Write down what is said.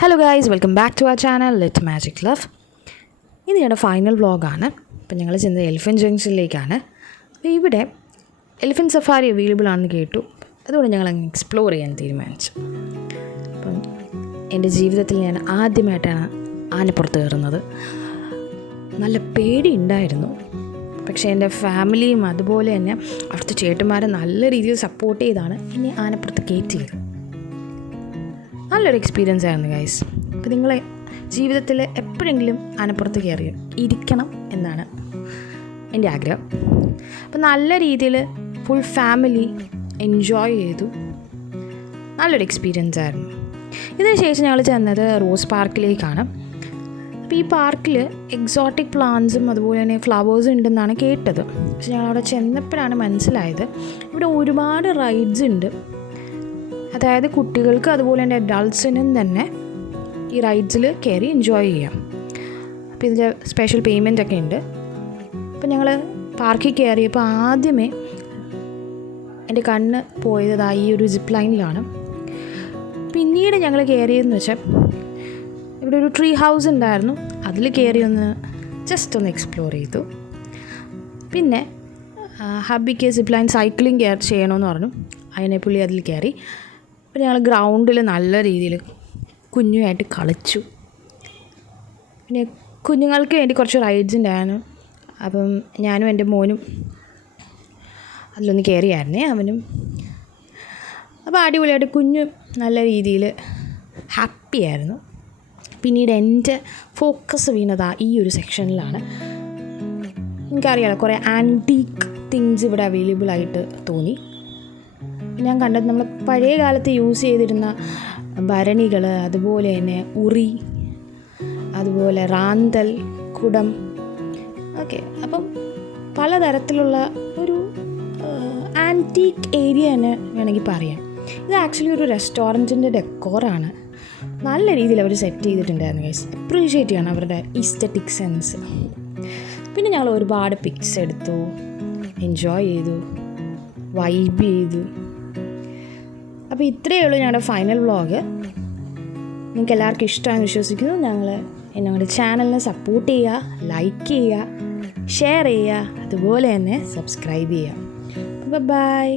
Hello guys, welcome back to our channel let magic love. ഇത് ഞങ്ങളുടെ final വ്ളോഗാണ്. അപ്പം ഞങ്ങൾ ചെന്നത് എലിഫൻറ്റ് ജംഗ്ഷനിലേക്കാണ്. അപ്പോൾ ഇവിടെ എലിഫൻറ്റ് സഫാരി അവൈലബിൾ ആണെന്ന് കേട്ടു. അതുകൊണ്ട് ഞങ്ങൾ അങ്ങ് എക്സ്പ്ലോർ ചെയ്യാൻ തീരുമാനിച്ചു. അപ്പം എൻ്റെ ജീവിതത്തിൽ ഞാൻ ആദ്യമായിട്ടാണ് ആനപ്പുറത്ത് കയറുന്നത്. നല്ല പേടി ഉണ്ടായിരുന്നു. പക്ഷേ എൻ്റെ ഫാമിലിയും അതുപോലെ തന്നെ അവിടുത്തെ ചേട്ടന്മാരെ നല്ല രീതിയിൽ സപ്പോർട്ട് ചെയ്താണ് എന്നെ ആനപ്പുറത്ത് കയറ്റിയത്. നല്ലൊരു എക്സ്പീരിയൻസ് ആയിരുന്നു ഗൈസ്. അപ്പോൾ നിങ്ങളെ ജീവിതത്തിൽ എപ്പോഴെങ്കിലും ആനപ്പുറത്ത് കയറി ഇരിക്കണം എന്നാണ് എൻ്റെ ആഗ്രഹം. അപ്പോൾ നല്ല രീതിയിൽ ഫുൾ ഫാമിലി എൻജോയ് ചെയ്തു. നല്ലൊരു എക്സ്പീരിയൻസ് ആയിരുന്നു. ഇതിനുശേഷം ഞങ്ങൾ ചെന്നത് റോസ് പാർക്കിലേക്കാണ്. അപ്പോൾ ഈ പാർക്കിൽ എക്സോട്ടിക് പ്ലാന്റ്സും അതുപോലെ തന്നെ ഫ്ലവേഴ്സും ഉണ്ടെന്നാണ് കേട്ടത്. പക്ഷെ ഞങ്ങളവിടെ ചെന്നപ്പോഴാണ് മനസ്സിലായത് ഇവിടെ ഒരുപാട് റൈഡ്സ് ഉണ്ട്. അതായത് കുട്ടികൾക്ക് അതുപോലെ തന്നെ അഡൾട്ട്സിനും തന്നെ ഈ റൈഡ്സിൽ കയറി എൻജോയ് ചെയ്യാം. അപ്പോൾ ഇതിൻ്റെ സ്പെഷ്യൽ പേയ്മെൻ്റ് ഒക്കെ ഉണ്ട്. അപ്പോൾ ഞങ്ങൾ പാർക്കിൽ കയറിയപ്പോൾ ആദ്യമേ എൻ്റെ കണ്ണ് പോയത് ഈ ഒരു സിപ്പ് ലൈനിലാണ്. പിന്നീട് ഞങ്ങൾ കയറിയതെന്ന് വെച്ചാൽ ഇവിടെ ഒരു ട്രീ ഹൗസ് ഉണ്ടായിരുന്നു. അതിൽ കയറി ജസ്റ്റ് ഒന്ന് എക്സ്പ്ലോർ ചെയ്തു. പിന്നെ ഹബ്ബിക്ക് സിപ്പ് ലൈൻ സൈക്ലിംഗ് ചെയ്യണമെന്ന് പറഞ്ഞു. അതിനെ പുള്ളി അതിൽ കയറി. അപ്പോൾ ഞങ്ങൾ ഗ്രൗണ്ടിൽ നല്ല രീതിയിൽ കുഞ്ഞുമായിട്ട് കളിച്ചു. പിന്നെ കുഞ്ഞുങ്ങൾക്ക് വേണ്ടി കുറച്ച് റൈഡ്സ് ഉണ്ടായിരുന്നു. അപ്പം ഞാനും എൻ്റെ മോനും അതിലൊന്ന് കയറിയായിരുന്നേ അവനും. അപ്പോൾ അടിപൊളിയായിട്ട് കുഞ്ഞു നല്ല രീതിയിൽ ഹാപ്പി ആയിരുന്നു. പിന്നീട് എൻ്റെ ഫോക്കസ് വീണത് ഈ ഒരു സെക്ഷനിലാണ്. എനിക്കറിയാമല്ലോ കുറേ ആൻറ്റീക്ക് തിങ്സ് ഇവിടെ അവൈലബിൾ ആയിട്ട് തോന്നി. ഞാൻ കണ്ടത് നമ്മൾ പഴയ കാലത്ത് യൂസ് ചെയ്തിരുന്ന ഭരണികൾ, അതുപോലെ തന്നെ ഉറി, അതുപോലെ റാന്തൽ, കുടം, ഓക്കെ. അപ്പം പലതരത്തിലുള്ള ഒരു ആൻറ്റീക്ക് ഏരിയ തന്നെ വേണമെങ്കിൽ പറയാം. ഇത് ആക്ച്വലി ഒരു റെസ്റ്റോറൻറ്റിൻ്റെ ഡെക്കോറാണ്. നല്ല രീതിയിൽ അവർ സെറ്റ് ചെയ്തിട്ടുണ്ടായിരുന്നു ഗൈസ്. അപ്രീഷിയേറ്റ് ചെയ്യണം അവരുടെ ഈസ്തറ്റിക് സെൻസ്. പിന്നെ ഞങ്ങൾ ഒരുപാട് പിക്സ് എടുത്തു, എൻജോയ് ചെയ്തു, വൈബ് ചെയ്തു. അപ്പോൾ ഇത്രയേ ഉള്ളൂ ഞങ്ങളുടെ ഫൈനൽ വ്ളോഗ്. നിങ്ങൾക്ക് എല്ലാവർക്കും ഇഷ്ടമാണെന്ന് വിശ്വസിക്കുന്നു. ഞങ്ങളുടെ ചാനലിനെ സപ്പോർട്ട് ചെയ്യുക, ലൈക്ക് ചെയ്യുക, ഷെയർ ചെയ്യുക, അതുപോലെ തന്നെ സബ്സ്ക്രൈബ് ചെയ്യുക. ബൈ.